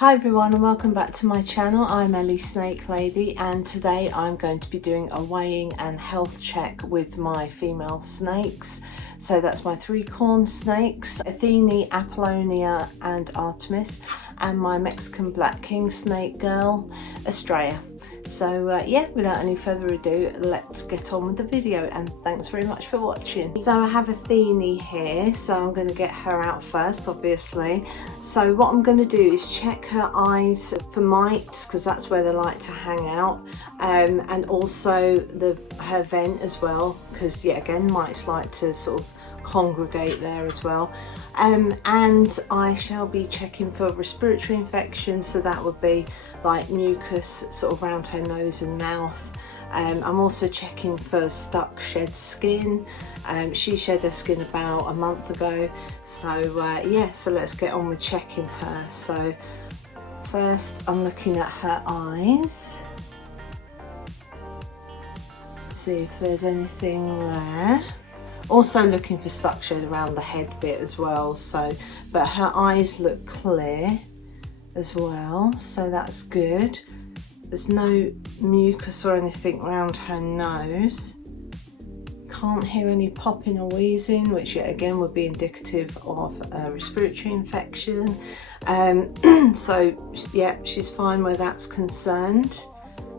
Hi everyone and welcome back to my channel. I'm Ellie Snake Lady and today I'm going to be doing a weighing and health check with my female snakes. So that's my 3 corn snakes, Athene, Apollonia and Artemis, and my Mexican Black Kingsnake girl, Astraea. So yeah, without any further ado, let's get on with the video, and thanks very much for watching. So I have Athene here, so I'm going to get her out first, obviously. So what I'm going to do is check her eyes for mites, because that's where they like to hang out, and also her vent as well, because yeah, again, mites like to sort of congregate there as well. And I shall be checking for respiratory infections, so that would be like mucus sort of around her nose and mouth. I'm also checking for stuck shed skin. She shed her skin about a month ago, so yeah, so let's get on with checking her. So first I'm looking at her eyes, see if there's anything there. Also looking for stuck shed around the head bit as well, so but her eyes look clear as well, so that's good. There's no mucus or anything around her nose. Can't hear any popping or wheezing, which yet again would be indicative of a respiratory infection. So yeah, she's fine where that's concerned.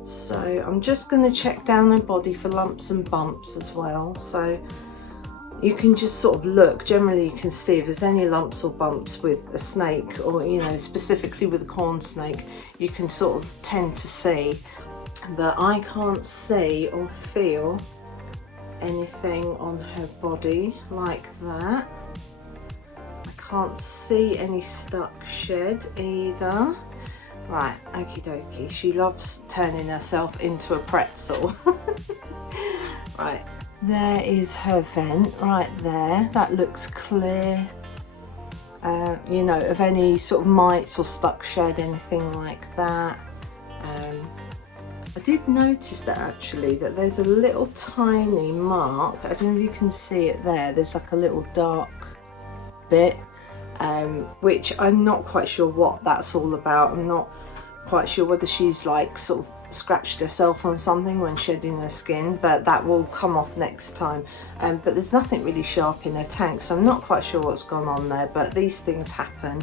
So I'm just going to check down her body for lumps and bumps as well. So you can just sort of look, generally you can see if there's any lumps or bumps with a snake, or you know, specifically with a corn snake, you can sort of tend to see, but I can't see or feel anything on her body like that. I can't see any stuck shed either. Right, okie dokie, she loves turning herself into a pretzel. Right. There is her vent right there, that looks clear, you know, of any sort of mites or stuck shed, anything like that. I did notice that actually, that there's a little tiny mark, I don't know if you can see it there, there's like a little dark bit, which I'm not quite sure what that's all about. I'm not quite sure whether she's like sort of scratched herself on something when shedding her skin, but that will come off next time. But there's nothing really sharp in her tank, so I'm not quite sure what's gone on there, but these things happen.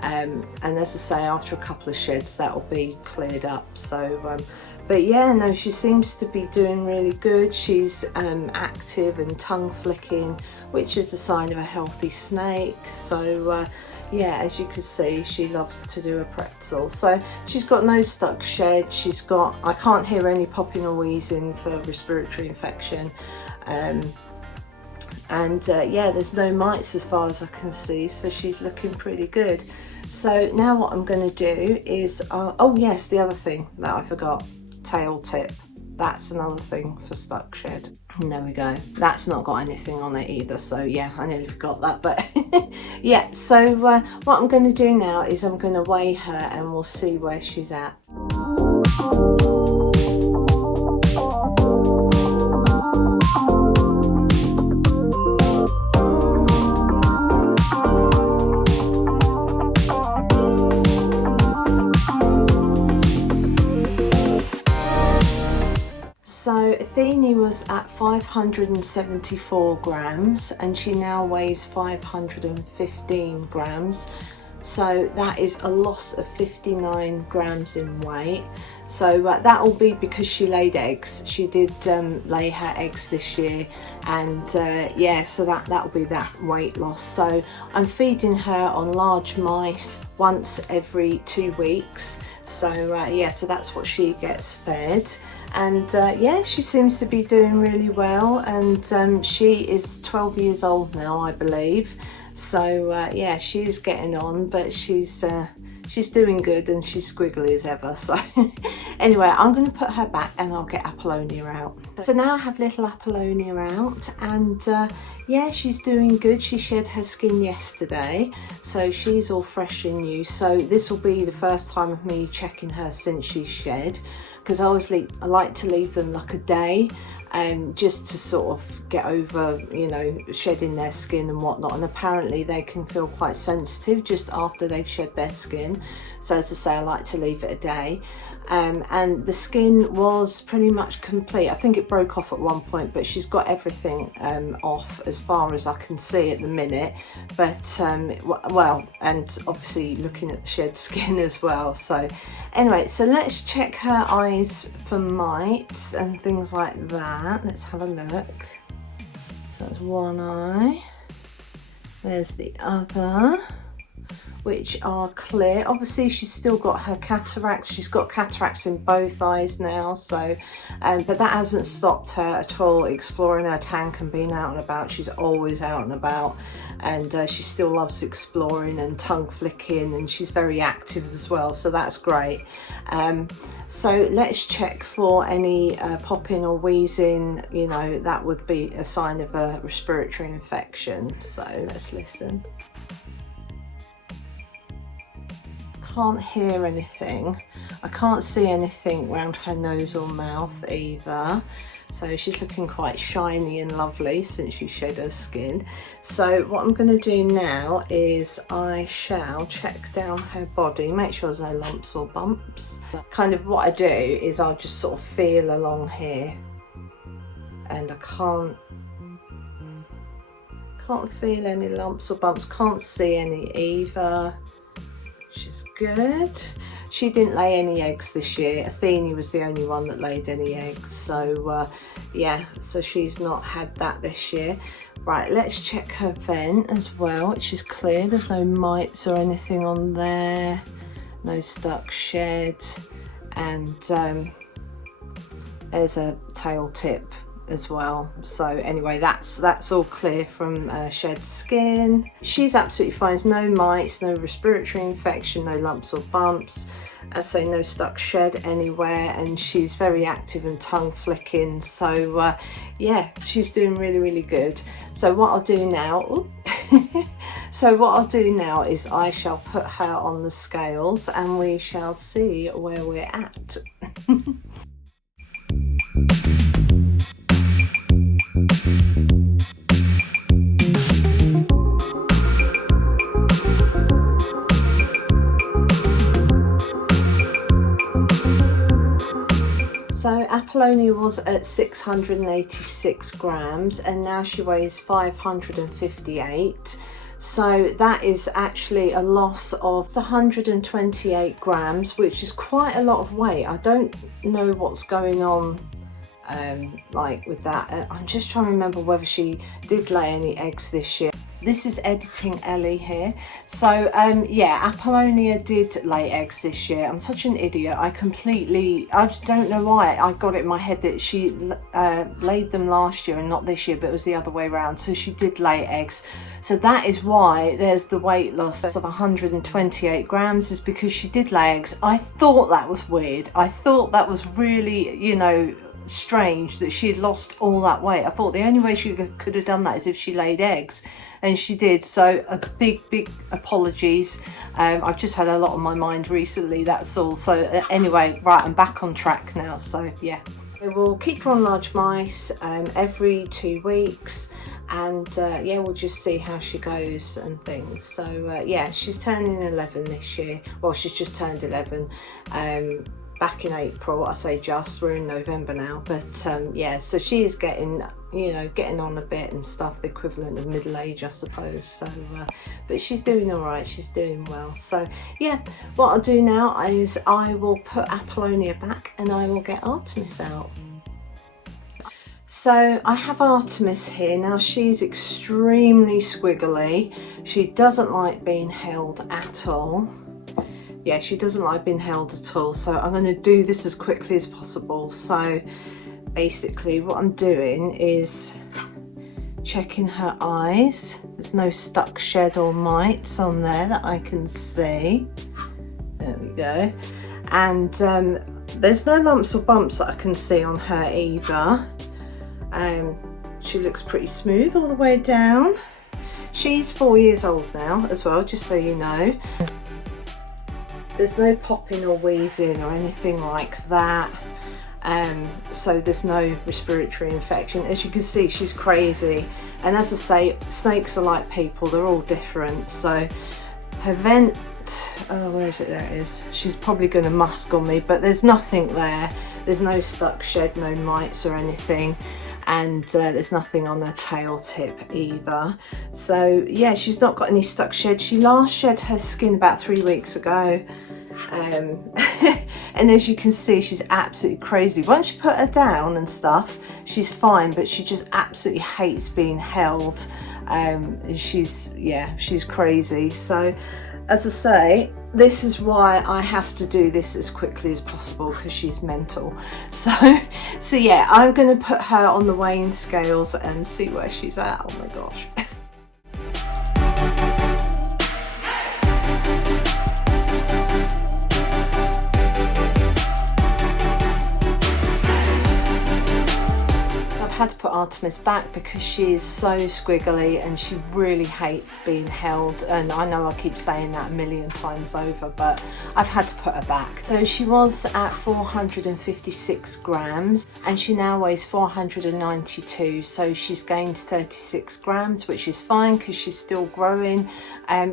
And as I say, after a couple of sheds that will be cleared up. So but yeah, no, she seems to be doing really good. She's active and tongue flicking, which is a sign of a healthy snake. So yeah, as you can see, she loves to do a pretzel. So she's got no stuck shed, she's got, I can't hear any popping or wheezing for respiratory infection, and yeah, there's no mites as far as I can see, so she's looking pretty good. So now what I'm going to do is, oh yes, the other thing that I forgot, tail tip. That's another thing for stuck shed. And there we go. That's not got anything on it either, so yeah, I nearly forgot that, but yeah, so what I'm going to do now is I'm going to weigh her and we'll see where she's at. So Athene was at 574 grams and she now weighs 515 grams. So that is a loss of 59 grams in weight. So that will be because she laid eggs. She did lay her eggs this year, and yeah, so that will be that weight loss. So I'm feeding her on large mice once every 2 weeks. So yeah, so that's what she gets fed. And yeah, she seems to be doing really well, and she is 12 years old now, I believe. So yeah, she is getting on, but she's doing good and she's squiggly as ever. So anyway, I'm going to put her back and I'll get Apollonia out. So now I have little Apollonia out, and yeah, she's doing good. She shed her skin yesterday, so she's all fresh and new. So this will be the first time of me checking her since she shed, because I like to leave them like a day just to sort of get over, you know, shedding their skin and whatnot. And apparently they can feel quite sensitive just after they've shed their skin. So as I say, I like to leave it a day. And the skin was pretty much complete. I think it broke off at one point, but she's got everything off as far as I can see at the minute. But well, and obviously looking at the shed skin as well. So anyway, so let's check her eyes for mites and things like that. Let's have a look. So that's one eye. There's the other, which are clear. Obviously she's still got her cataracts. She's got cataracts in both eyes now, so but that hasn't stopped her at all exploring her tank and being out and about. She's always out and about, and she still loves exploring and tongue flicking, and she's very active as well, so that's great. So let's check for any popping or wheezing. You know, that would be a sign of a respiratory infection. So let's listen. Can't hear anything. I can't see anything around her nose or mouth either. So she's looking quite shiny and lovely since she shed her skin. So what I'm going to do now is I shall check down her body, make sure there's no lumps or bumps. Kind of what I do is I'll just sort of feel along here, and I can't feel any lumps or bumps, can't see any either. She's good. She didn't lay any eggs this year. Athene was the only one that laid any eggs, so yeah, so she's not had that this year. Right, let's check her vent as well, which is clear. There's no mites or anything on there, no stuck shed, and there's a tail tip as well. So anyway, that's all clear from shed skin. She's absolutely fine. There's no mites, no respiratory infection, no lumps or bumps. I say no stuck shed anywhere, and she's very active and tongue flicking. So yeah, she's doing really good. So what I'll do now is I shall put her on the scales and we shall see where we're at. So Apollonia was at 686 grams and now she weighs 558. So that is actually a loss of 128 grams, which is quite a lot of weight. I don't know what's going on like with that. I'm just trying to remember whether she did lay any eggs this year. This is editing Ellie here. So yeah, Apollonia did lay eggs this year. I'm such an idiot. I don't know why I got it in my head that she laid them last year and not this year, but it was the other way around. So she did lay eggs. So that is why there's the weight loss of 128 grams, is because she did lay eggs. I thought that was weird. I thought that was really, you know, strange that she had lost all that weight. I thought the only way she could have done that is if she laid eggs, and she did. So a big apologies. I've just had a lot on my mind recently, that's all. So anyway, right, I'm back on track now. So yeah, we'll keep her on large mice every 2 weeks, and yeah, we'll just see how she goes and things. So yeah, she's turning 11 this year. Well, she's just turned 11 back in April. I say just, we're in November now, but yeah, so she is getting, you know, getting on a bit and stuff, the equivalent of middle age, I suppose. So but she's doing all right, she's doing well. So yeah, what I'll do now is I will put Apollonia back and I will get Artemis out. So I have Artemis here now. She's extremely squiggly. She doesn't like being held at all. Yeah, she doesn't like being held at all. So I'm going to do this as quickly as possible. So basically what I'm doing is checking her eyes. There's no stuck shed or mites on there that I can see. There we go. And there's no lumps or bumps that I can see on her either. She looks pretty smooth all the way down. She's 4 years old now as well, just so you know. There's no popping or wheezing or anything like that. so there's no respiratory infection. As you can see, she's crazy, and as I say, snakes are like people, they're all different. So her vent, oh, where is it? There it is. She's probably going to musk on me, but there's nothing there. There's no stuck shed, no mites or anything, and there's nothing on her tail tip either. So yeah, she's not got any stuck shed. She last shed her skin about 3 weeks ago. And as you can see, she's absolutely crazy. Once you put her down and stuff, she's fine, but she just absolutely hates being held. She's crazy. So as I say, this is why I have to do this as quickly as possible, because she's mental. So yeah, I'm going to put her on the weighing scales and see where she's at. Oh my gosh. Had to put Artemis back because she is so squiggly and she really hates being held, and I know I keep saying that a million times over, but I've had to put her back. So she was at 456 grams and she now weighs 492, so she's gained 36 grams, which is fine because she's still growing.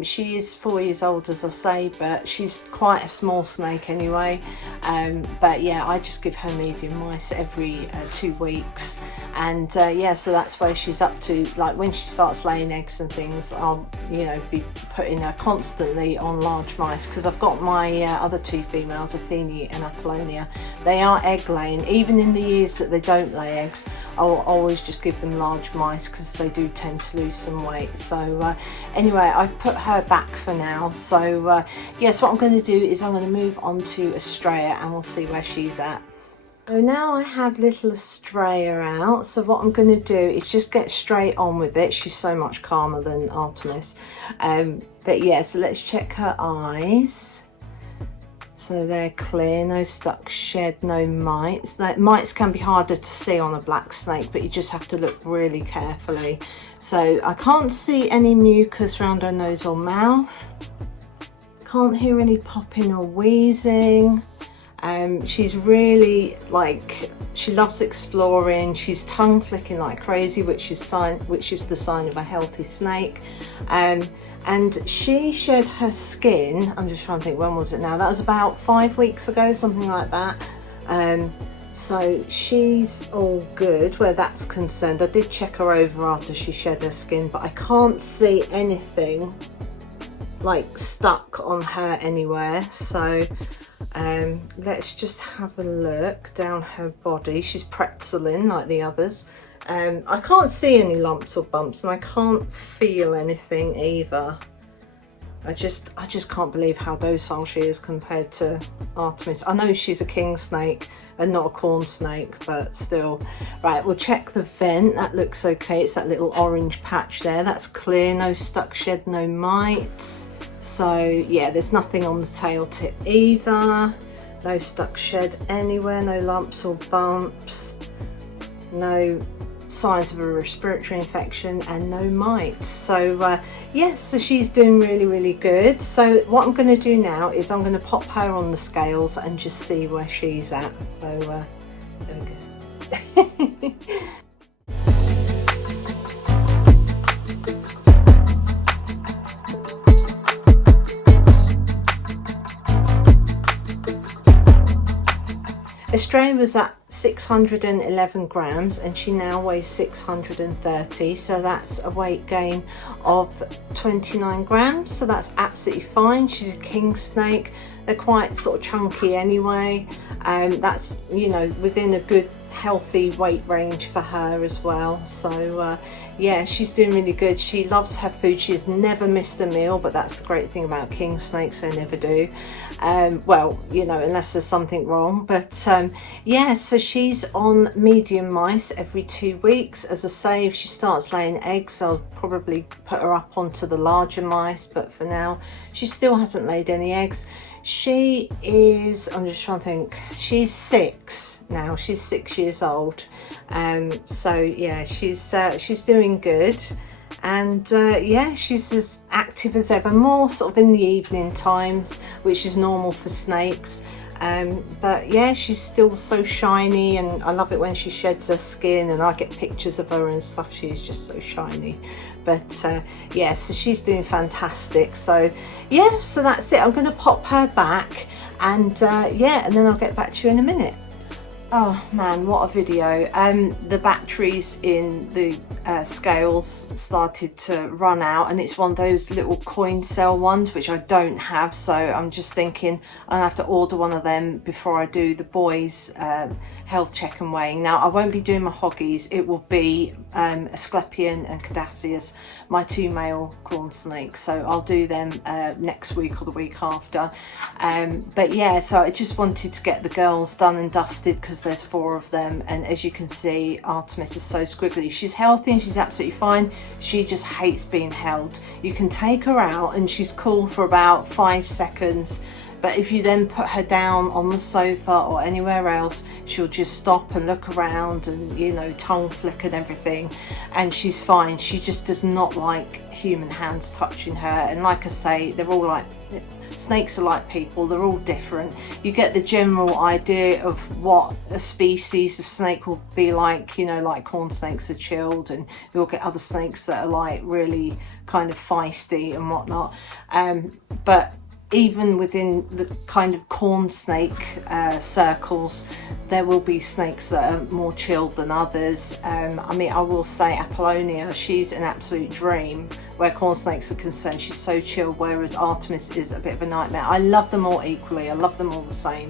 She is 4 years old, as I say, but she's quite a small snake anyway. But yeah, I just give her medium mice every 2 weeks. And yeah, so that's where she's up to. Like when she starts laying eggs and things, I'll, you know, be putting her constantly on large mice, because I've got my other 2 females, Athene and Apollonia. They are egg laying. Even in the years that they don't lay eggs, I'll always just give them large mice because they do tend to lose some weight. So anyway, I've put her back for now. So yes, what I'm going to do is I'm going to move on to Astraea and we'll see where she's at. So now I have little Astraea out, so what I'm going to do is just get straight on with it. She's so much calmer than Artemis. But yeah, so let's check her eyes. So they're clear, no stuck shed, no mites. Mites can be harder to see on a black snake, but you just have to look really carefully. So I can't see any mucus around her nose or mouth. Can't hear any popping or wheezing. She's really, like, she loves exploring. She's tongue flicking like crazy, which is the sign of a healthy snake. And she shed her skin, I'm just trying to think, when was it now? That was about 5 weeks ago, something like that. So she's all good where that's concerned. I did check her over after she shed her skin, but I can't see anything like stuck on her anywhere. So let's just have a look down her body. She's pretzeling like the others. I can't see any lumps or bumps, and I can't feel anything either. I just can't believe how docile she is compared to Artemis. I know she's a king snake and not a corn snake, but still. Right, we'll check the vent. That looks okay. It's that little orange patch there. That's clear. No stuck shed, no mites. So yeah, there's nothing on the tail tip either. No stuck shed anywhere, no lumps or bumps, no signs of a respiratory infection, and no mites. So yeah, so she's doing really good. So what I'm going to do now is I'm going to pop her on the scales and just see where she's at. So there we go. Astraea was at 611 grams and she now weighs 630, so that's a weight gain of 29 grams, so that's absolutely fine. She's a king snake. They're quite sort of chunky anyway, that's, you know, within a good healthy weight range for her as well. So yeah, she's doing really good. She loves her food. She's never missed a meal, but that's the great thing about king snakes, they never do. Well, you know, unless there's something wrong. But yeah, so she's on medium mice every 2 weeks. As I say, if she starts laying eggs, I'll probably put her up onto the larger mice, but for now she still hasn't laid any eggs. She is, I'm just trying to think, she's 6 now. She's 6 years old. So yeah, she's doing good, and yeah, she's as active as ever, more sort of in the evening times, which is normal for snakes. But yeah, she's still so shiny, and I love it when she sheds her skin and I get pictures of her and stuff. She's just so shiny. But yeah, so she's doing fantastic. So yeah, so that's it. I'm going to pop her back, and yeah, and then I'll get back to you in a minute. Oh man, what a video. The batteries in the scales started to run out, and it's one of those little coin cell ones which I don't have, so I'm just thinking I'll have to order one of them before I do the boys health check and weighing. Now I won't be doing my hoggies, it will be Asclepion and Caduceus, my 2 male corn snakes, so I'll do them next week or the week after. But yeah, so I just wanted to get the girls done and dusted because there's 4 of them, and as you can see, Artemis is so squiggly. She's healthy and she's absolutely fine, she just hates being held. You can take her out and she's cool for about 5 seconds, but if you then put her down on the sofa or anywhere else, she'll just stop and look around and, you know, tongue flick and everything, and she's fine. She just does not like human hands touching her. And like I say, they're all like, snakes are like people, they're all different. You get the general idea of what a species of snake will be like, you know, like corn snakes are chilled, and you'll get other snakes that are like really kind of feisty and whatnot. But even within the kind of corn snake circles, there will be snakes that are more chilled than others. I mean, I will say Apollonia, she's an absolute dream where corn snakes are concerned. She's so chilled, whereas Artemis is a bit of a nightmare. I love them all equally, I love them all the same.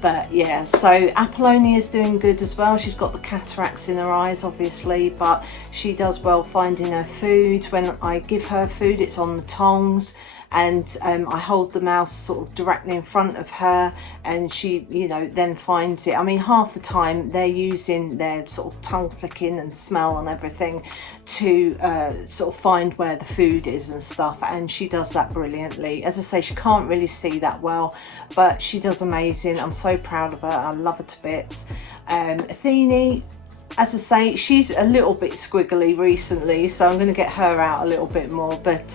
But yeah, so Apollonia is doing good as well. She's got the cataracts in her eyes obviously, but she does well finding her food. When I give her food, it's on the tongs, and I hold the mouse sort of directly in front of her, and she, you know, then finds it. I mean, half the time they're using their sort of tongue flicking and smell and everything to sort of find where the food is and stuff, and she does that brilliantly. As I say, she can't really see that well, but she does amazing. I'm so proud of her, I love her to bits. Athene, as I say, she's a little bit squiggly recently, so I'm going to get her out a little bit more, but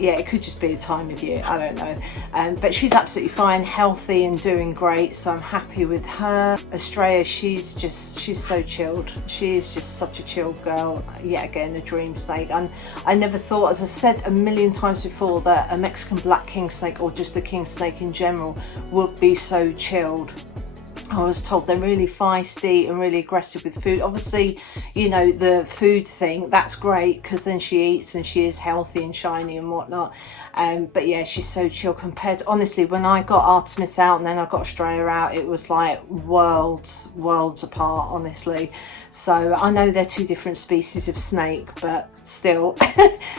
yeah, it could just be a time of year, I don't know. But she's absolutely fine, healthy and doing great, so I'm happy with her. Astraea, she's so chilled. She is just such a chilled girl, yet again a dream snake. And I never thought, as I said a million times before, that a Mexican Black Kingsnake or just a king snake in general would be so chilled. I was told they're really feisty and really aggressive with food. Obviously, you know, the food thing, that's great because then she eats and she is healthy and shiny and whatnot. But yeah, she's so chill compared to, honestly, when I got Artemis out and then I got Astraea out, it was like worlds apart, honestly. So I know they're 2 different species of snake, but still.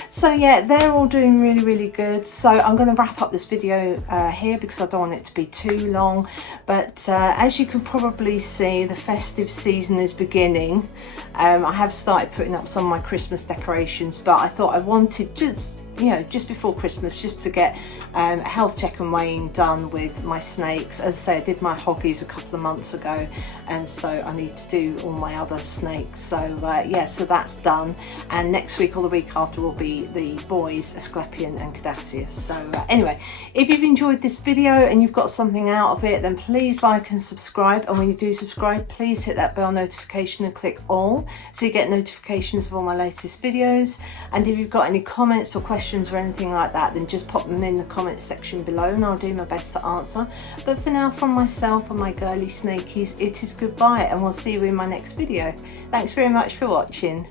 So yeah, they're all doing really good. So I'm going to wrap up this video here because I don't want it to be too long. But as you can probably see, the festive season is beginning. I have started putting up some of my Christmas decorations, but I thought I wanted just, you know, just before Christmas, just to get a health check and weighing done with my snakes. As I say, I did my hoggies a couple of months ago, and so I need to do all my other snakes. So yeah, so that's done, and next week or the week after will be the boys, Asclepion and Caduceus. So anyway, if you've enjoyed this video and you've got something out of it, then please like and subscribe, and when you do subscribe, please hit that bell notification and click all so you get notifications of all my latest videos. And if you've got any comments or questions or anything like that, then just pop them in the comments section below and I'll do my best to answer. But for now, from myself and my girly snakies, it is goodbye, and we'll see you in my next video. Thanks very much for watching.